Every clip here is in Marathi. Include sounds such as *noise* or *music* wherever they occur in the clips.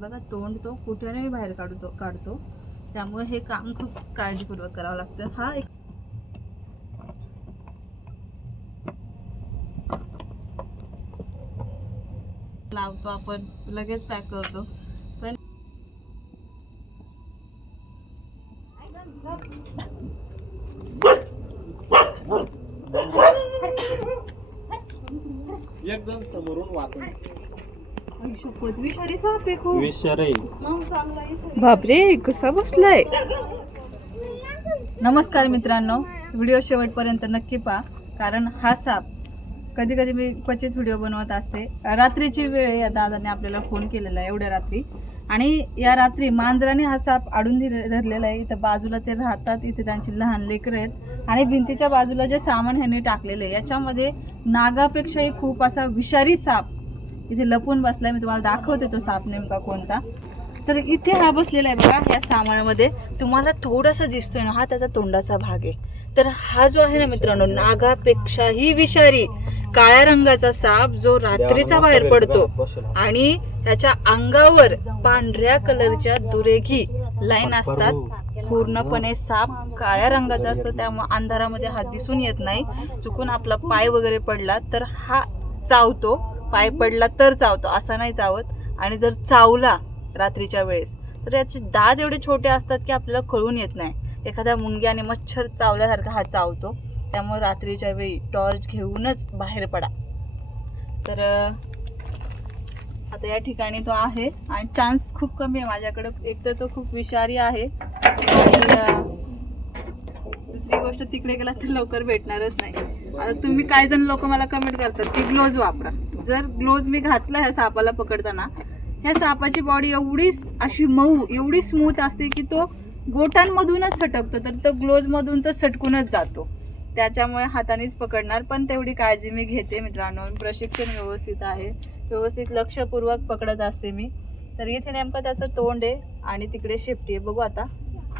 बघा तोंड तो कुठेही बाहेर काढतो काढतो. त्यामुळे हे काम खूप काळजीपूर्वक करावं लागतं. हा एक लावतो आपण लगेच पॅक करतो. पण एकदम समोरून वाचून. विषारी. बापरे कसा बसलाय? नमस्कार मित्रांनो. व्हिडिओ शेवटपर्यंत नक्की पहा कारण हा साप कधी कधी मी क्वचित व्हिडिओ बनवत असते. रात्रीची वेळ या दादाने आपल्याला फोन केलेला आहे एवढ्या रात्री. आणि या रात्री मांजराने हा साप आडून धरलेला आहे. इथं बाजूला ते राहतात इथे त्यांची लहान लेकरं आहेत. आणि भिंतीच्या बाजूला जे सामान ह्यांनी टाकलेलं आहे याच्यामध्ये नागापेक्षाही खूप असा विषारी साप इथे लपून बसलाय. मी तुम्हाला दाखवते तो साप नेमका कोणता. तर इथे हा बसलेला आहे बघा या सामानामध्ये. तुम्हाला थोडासा दिसतोय ना हा त्याचा तोंडाचा भाग आहे. तर हा जो आहे ना मित्रांनो नागापेक्षाही विषारी काळ्या रंगाचा साप जो रात्रीचा बाहेर पडतो आणि त्याच्या अंगावर पांढऱ्या कलरच्या दुरेघी लाईन असतात. पूर्णपणे साप काळ्या रंगाचा असतो त्यामुळे अंधारामध्ये हा दिसून येत नाही. चुकून आपला पाय वगैरे पडला तर हा चावतो. पाय पडला तर चावतो असा नाही चावत. आणि जर चावला रात्रीच्या वेळेस तर याचे दात एवढे छोटे असतात की आपल्याला कळून येत नाही. एखाद्या मुंग्याने मच्छर चावल्यासारखा हा चावतो. त्यामुळे रात्रीच्या वेळी टॉर्च घेऊनच बाहेर पडा. तर आता या ठिकाणी तो आहे. आणि चान्स खूप कमी आहे माझ्याकडे. एक तर तो खूप विषारी आहे. आणि अं, तिकडे गेला तर लवकर भेटणारच नाही. आता तुम्ही काही जण लोक मला कमेंट करतात की ग्लोज वापरा. जर ग्लोज मी घातला ह्या सापाला पकडताना ह्या सापाची बॉडी एवढी अशी मऊ एवढी स्मूथ असते की तो गोटांमधूनच सटकतो तर तो ग्लोजमधून तर सटकूनच जातो. त्याच्यामुळे हातानेच पकडणार पण तेवढी काळजी मी घेते मित्रांनो. प्रशिक्षण व्यवस्थित आहे. व्यवस्थित लक्षपूर्वक पकडत असते मी. तर इथे नेमकं त्याचं तोंड आहे आणि तिकडे शेपटी आहे. बघू आता.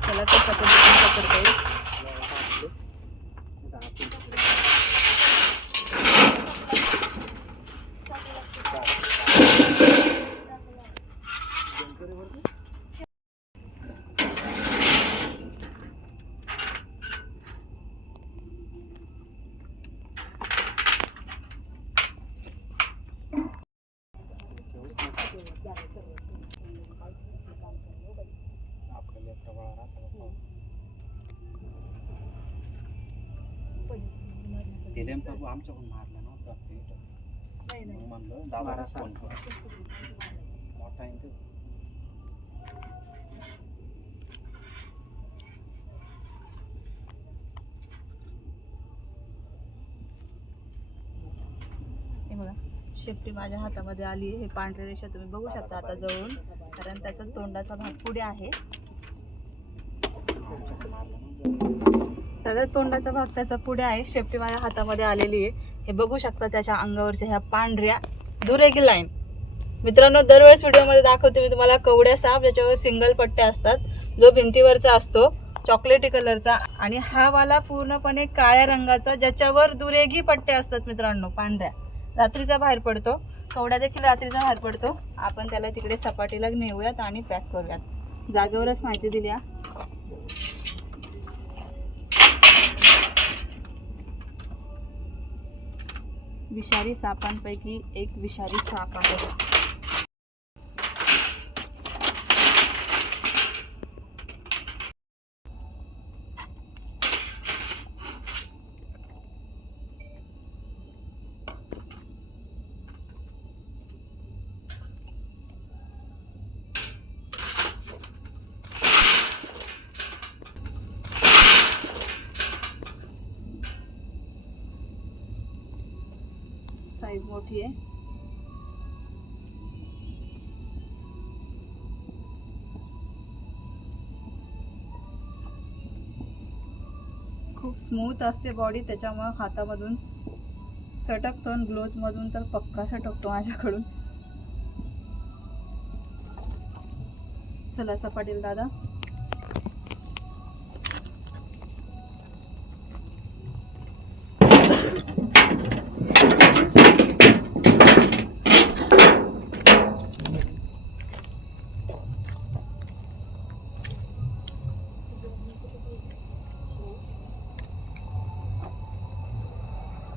त्याला कशा पद्धतीने पकडता येईल. आमच्याकडून मारला नव्हता ते. मग म्हणलं दाबारा फोन कर. मोठा आहे बघा शेपटी माझ्या हातामध्ये आली हे पांढऱ्या रेषा. तुम्ही बघू शकता आता जवळून. कारण त्याचा तोंडाचा भाग पुढे आहे. त्याचा तोंडाचा भाग त्याचा पुढे आहे. शेपटी माझ्या हातामध्ये आलेली आहे. हे बघू शकता त्याच्या अंगावरच्या ह्या पांढऱ्या दुरेगी लाईन मित्रांनो दरवेळेस व्हिडिओमध्ये दाखवते मी तुम्हाला कवड्या साप ज्याच्यावर सिंगल पट्टे असतात जो भिंतीवरचा असतो चॉकलेटी कलरचा आणि हा वाला पूर्णपणे काळ्या रंगाचा ज्याच्यावर दुरेगी पट्टे असतात मित्रांनो पांढऱ्या. रात्रीचा बाहेर पडतो. कवड्या देखील रात्रीचा बाहेर पडतो. आपण त्याला तिकडे सपाटीला नेऊयात आणि पॅक करूयात. जागेवरच माहिती दिली विषारी सापांपैकी एक विषारी साप आहे. साईज मोठी आहे. खूप स्मूथ असते बॉडी त्याच्यामुळे हातामधून सटकतो आणि ग्लोजमधून तर पक्का सटकतो माझ्याकडून. चला सपाटील दादा.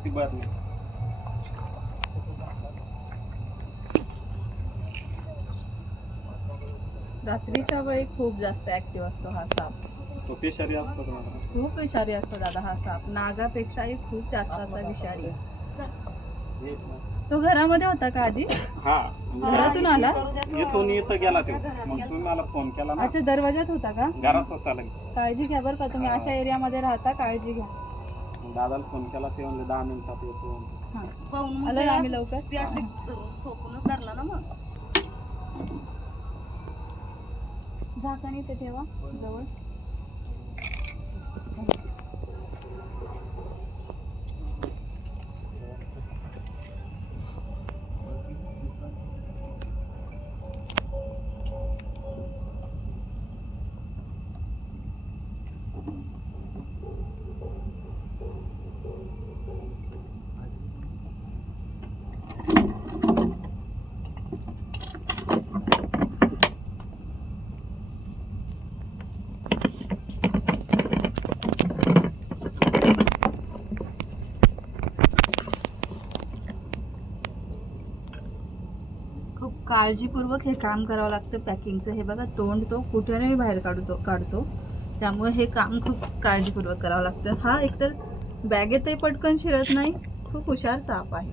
ती बातमी. रात्रीच्या वेळी खूप जास्त ऍक्टिव्ह असतो हा साप. तो पेशारी असतो खूप विषारी असतो दादा हा साप. नागापेक्षाही खूप जास्त असा विषारी. तो घरामध्ये होता का आधी? हा. घरातून आला? इथं गेला ते. मग तुम्ही मला फोन केला ना. अच्छा दरवाजात होता का? घरातच आला काळजी घ्या बरं का तुम्ही अशा एरियामध्ये राहता काळजी घ्या. मग दादाला फोन केला ते म्हणले दहा मिनिटात येतो. हा. आलो ना आम्ही लवकर? झाकण इथे ठेवा जवळ खूप काळजीपूर्वक हे काम करावं लागतं पॅकिंगचं. हे बघा तोंड तो कुठेही बाहेर काढतो काढतो. त्यामुळे हे काम खूप काळजीपूर्वक करावं लागतं. हा एकतर बॅगेतही पटकन शिरत नाही खूप हुशार साप आहे.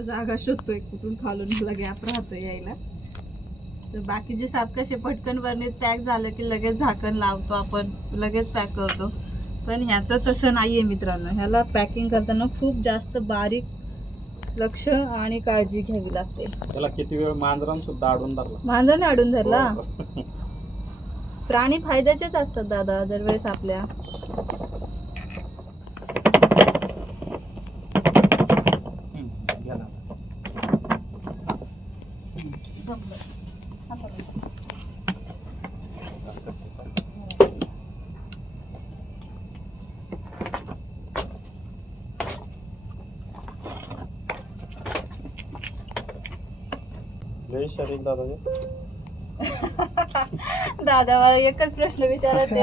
तो जागा शोधतोय कुठून खालून मला गॅप राहतो यायला. तर बाकीचे साप कसे पटकन वरणीत पॅक झालं की लगेच झाकण लावतो आपण लगेच पॅक करतो. पण ह्याचं तसं नाहीये मित्रांनो. ह्याला पॅकिंग करताना खूप जास्त बारीक लक्ष आणि काळजी घ्यावी लागते. त्याला किती वेळ मांजरान सुद्धा आडून धरला. मांजर अडून धरला. प्राणी फायद्याचेच असतात दादा दरवेळेस आपल्या हम्म, गेला लय शरीर दादा ते. दादा मला एकच प्रश्न विचारायचे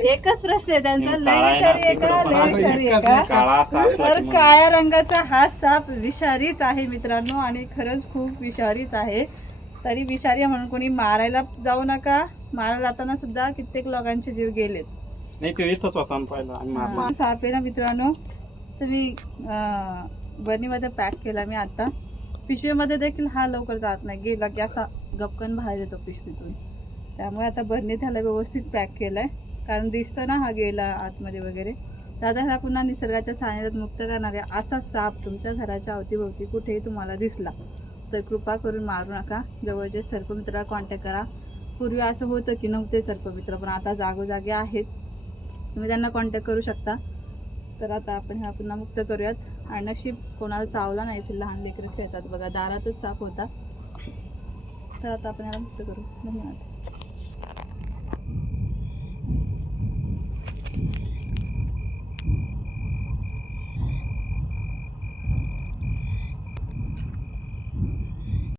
*laughs* एकच प्रश्न आहे त्यांचा लय आहे विषारी आहे का? लय विषारी आहे तर काळ्या रंगाचा हा साप विषारीच आहे मित्रांनो आणि खरंच खूप विषारीच आहे. तरी विषारी आहे म्हणून कोणी मारायला जाऊ नका. मारायला जाताना सुद्धा कित्येक लोकांचे जीव गेलेत. नाही ते इथंच होता ना पहिला आणि मारला. हा, साप आहे ना मित्रांनो. तुम्ही बनीमध्ये पॅक केला मी आता. पिशवीमध्ये देखील हा लवकर जात नाही. गेला की असा गपकन बाहेर येतो पिशवीतून. त्यामुळे आता भरणी त्याला व्यवस्थित पॅक केलाय. कारण दिसतं ना हा गेला आतमध्ये वगैरे. तर आता हा पुन्हा निसर्गाच्या सानिध्यात मुक्त करणारे असा साप तुमच्या घराच्या अवतीभोवती कुठेही तुम्हाला दिसला. तर कृपा करून मारू नका. जवळचे सर्पमित्राला कॉन्टॅक्ट करा. पूर्वी असं होतं की नव्हते सर्पमित्र पण आता जागोजागी आहेत. तुम्ही त्यांना कॉन्टॅक्ट करू शकता. तर आता आपण ह्या पुन्हा मुक्त करूयात. आणि नशीब कोणाला चावला नाही ते लहान लेकरं खेळतात. बघा दारातच साप होता. तर आता आपण ह्याला मुक्त करू. धन्यवाद.